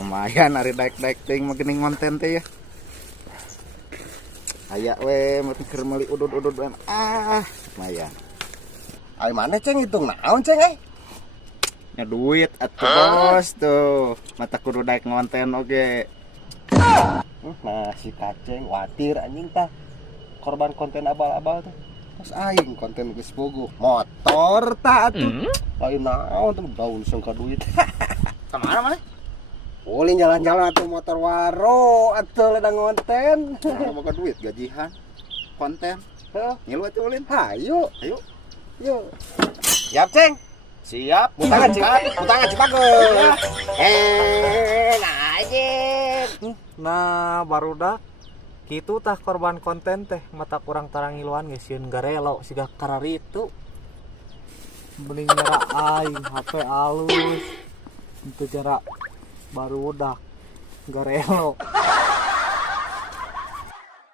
lumayan hari daek-daek ting makin ngonten teh ya. Aya we keur meuli udud-udud we. Lumayan. Ai mana Ceng hitung naon Ceng ai? Nya duit atuh bos tuh. Mata kudu daek ngonten oge. Nah si Kaceng watir anjing tah korban konten abal-abal tuh. Terus aing konten geus bogo motor tah atuh. Lain naon tuh daun sangka duit. Kemana mana? Ulin jalan-jalan atuh motor waro atuh ledang ngonten. Boga duit gajihan konten. Heuh, Ngilu atuh ulin. hayu. Ayo. Yuk. Siap, Ceng. Siap. Mutangan cipageus. Najib. Nah, barudak kitu tah korban konten teh mata kurang tarangiluan geus sieun garelo siga kararitu. Mending nyara aing HP alus. Itu jarak barudak garelo.